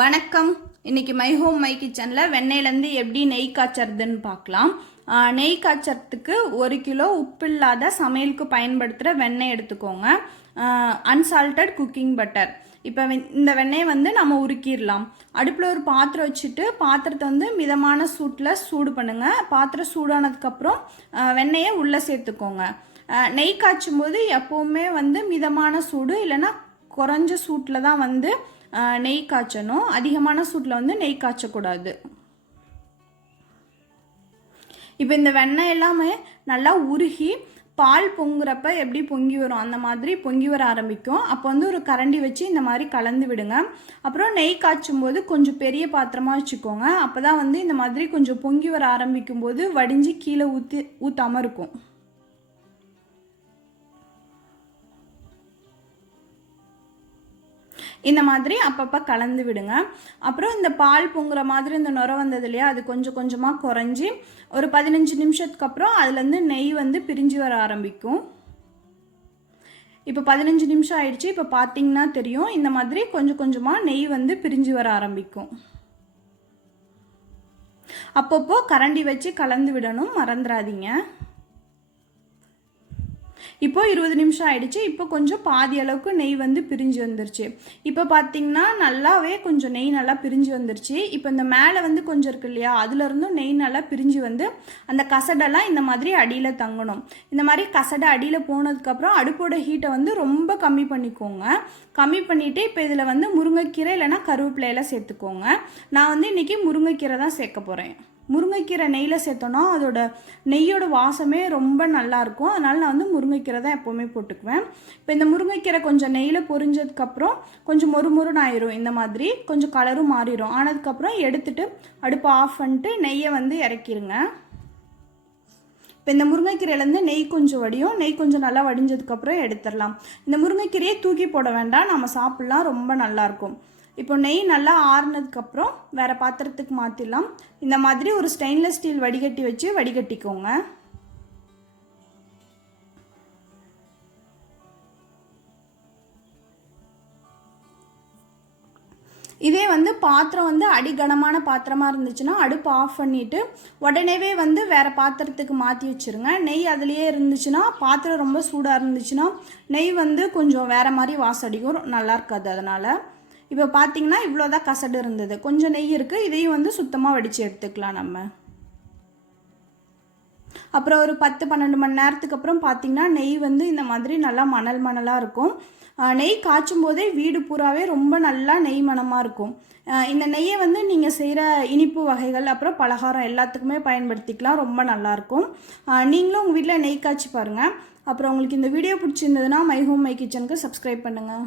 வணக்கம். இன்னைக்கு my home my கிச்சனில் வெண்ணெயிலேருந்து எப்படி நெய் காய்ச்சறதுன்னு பார்க்கலாம். நெய் காய்ச்சறதுக்கு 1 கிலோ உப்பு இல்லாத சமையலுக்கு பயன்படுத்துகிற வெண்ணெய் எடுத்துக்கோங்க. Unsalted cooking butter. இப்போ இந்த வெண்ணெயை நம்ம உருக்கிடலாம். அடுப்பில் ஒரு பாத்திரம் வச்சுட்டு பாத்திரத்தை மிதமான சூட்டில் சூடு பண்ணுங்கள். பாத்திரம் சூடானதுக்கப்புறம் வெண்ணெயை உள்ளே சேர்த்துக்கோங்க. நெய் காய்ச்சும் போது எப்போவுமே மிதமான சூடு இல்லைன்னா குறைஞ்ச சூட்டில் தான் நெய் காய்ச்சணும். அதிகமான சூட்டில் நெய் காய்ச்சக்கூடாது. இப்போ இந்த வெண்ணெய் எல்லாமே நல்லா உருகி பால் பொங்குறப்ப எப்படி பொங்கி வரும் அந்த மாதிரி பொங்கி வர ஆரம்பிக்கும். அப்போ ஒரு கரண்டி வச்சு இந்த மாதிரி கலந்து விடுங்க. அப்புறம் நெய் காய்ச்சும் போது கொஞ்சம் பெரிய பாத்திரமாக வச்சுக்கோங்க. அப்போ தான் இந்த மாதிரி கொஞ்சம் பொங்கி வர ஆரம்பிக்கும் போது வடிஞ்சு கீழே ஊற்றாமல் இருக்கும். இந்த மாதிரி அப்பப்போ கலந்து விடுங்க. அப்புறம் இந்த பால் பொங்குற மாதிரி இந்த நுரை வந்தது இல்லையா, அது கொஞ்சம் கொஞ்சமாக குறைஞ்சி ஒரு 15 நிமிஷத்துக்கு அப்புறம் அதுலேருந்து நெய் பிரிஞ்சு வர ஆரம்பிக்கும். இப்போ 15 நிமிஷம் ஆயிடுச்சு. இப்போ பார்த்தீங்கன்னா தெரியும், இந்த மாதிரி கொஞ்சம் கொஞ்சமாக நெய் பிரிஞ்சு வர ஆரம்பிக்கும். அப்பப்போ கரண்டி வச்சு கலந்து விடணும், மறந்துடாதீங்க. இப்போ 20 நிமிஷம் ஆயிடுச்சு. இப்போ கொஞ்சம் பாதி அளவுக்கு நெய் பிரிஞ்சு வந்துருச்சு. இப்போ பார்த்தீங்கன்னா நல்லாவே கொஞ்சம் நெய் நல்லா பிரிஞ்சு வந்துருச்சு. இப்போ இந்த மேலே கொஞ்சம் இருக்கு இல்லையா, அதுலேருந்தும் நெய் நல்லா பிரிஞ்சு அந்த கசடெல்லாம் இந்த மாதிரி அடியில் தங்கணும். இந்த மாதிரி கசடை அடியில் போனதுக்கப்புறம் அடுப்போட ஹீட்டை ரொம்ப கம்மி பண்ணிக்கோங்க. கம்மி பண்ணிவிட்டு இப்போ இதில் முருங்கைக்கீரை இல்லைன்னா கருவேப்பிலையெல்லாம் சேர்த்துக்கோங்க. நான் இன்றைக்கி முருங்கைக்கீரை தான் சேர்க்க போகிறேன். முருங்கைக்கீரை நெய்யில் சேர்த்தோன்னா அதோட நெய்யோட வாசமே ரொம்ப நல்லாயிருக்கும். அதனால் நான் முருங்கைக்கீரை தான் எப்போவுமே போட்டுக்குவேன். இப்போ இந்த முருங்கைக்கீரை கொஞ்சம் நெய்யில் பொரிஞ்சதுக்கப்புறம் கொஞ்சம் மொறுமொறுன்னு ஆயிரும். இந்த மாதிரி கொஞ்சம் கலரும் மாறிடும். ஆனதுக்கப்புறம் எடுத்துகிட்டு அடுப்பை ஆஃப் பண்ணிட்டு நெய்யை இறக்கிடுங்க. இப்போ இந்த முருங்கைக்கீரையிலேருந்து நெய் கொஞ்சம் வடியும். நெய் கொஞ்சம் நல்லா வடிஞ்சதுக்கப்புறம் எடுத்துடலாம். இந்த முருங்கைக்கீரையை தூக்கி போட வேண்டாம், நம்ம சாப்பிட்லாம், ரொம்ப நல்லாயிருக்கும். இப்போ நெய் நல்லா ஆறுனதுக்கப்புறம் வேறு பாத்திரத்துக்கு மாற்றிடலாம். இந்த மாதிரி ஒரு ஸ்டெயின்லெஸ் ஸ்டீல் வடிகட்டி வச்சு வடிகட்டிக்கோங்க. இதே பாத்திரம் அடிகனமான பாத்திரமாக இருந்துச்சுன்னா அடுப்பு ஆஃப் பண்ணிவிட்டு உடனேவே வேறு பாத்திரத்துக்கு மாற்றி வச்சுருங்க. நெய் அதுலேயே இருந்துச்சுன்னா, பாத்திரம் ரொம்ப சூடாக இருந்துச்சுன்னா நெய் கொஞ்சம் வேறு மாதிரி வாசடிக்கும், நல்லா இருக்காது. அதனால் இப்போ பார்த்தீங்கன்னா இவ்வளோதான் கசடு இருந்தது. கொஞ்சம் நெய் இருக்குது, இதையும் சுத்தமாக வடித்து எடுத்துக்கலாம் நம்ம. அப்புறம் ஒரு 10-12 மணி நேரத்துக்கு அப்புறம் பார்த்தீங்கன்னா நெய் இந்த மாதிரி நல்லா மணல் மணலாக இருக்கும். நெய் காய்ச்சும் போதே வீடு பூராவே ரொம்ப நல்லா நெய் மணமாக இருக்கும். இந்த நெய்யை நீங்கள் செய்கிற இனிப்பு வகைகள் அப்புறம் பலகாரம் எல்லாத்துக்குமே பயன்படுத்திக்கலாம், ரொம்ப நல்லாயிருக்கும். நீங்களும் உங்கள் வீட்டில் நெய் காய்ச்சி பாருங்கள். அப்புறம் உங்களுக்கு இந்த வீடியோ பிடிச்சிருந்ததுன்னா மை ஹோம் மை கிச்சனுக்கு சப்ஸ்கிரைப் பண்ணுங்கள்.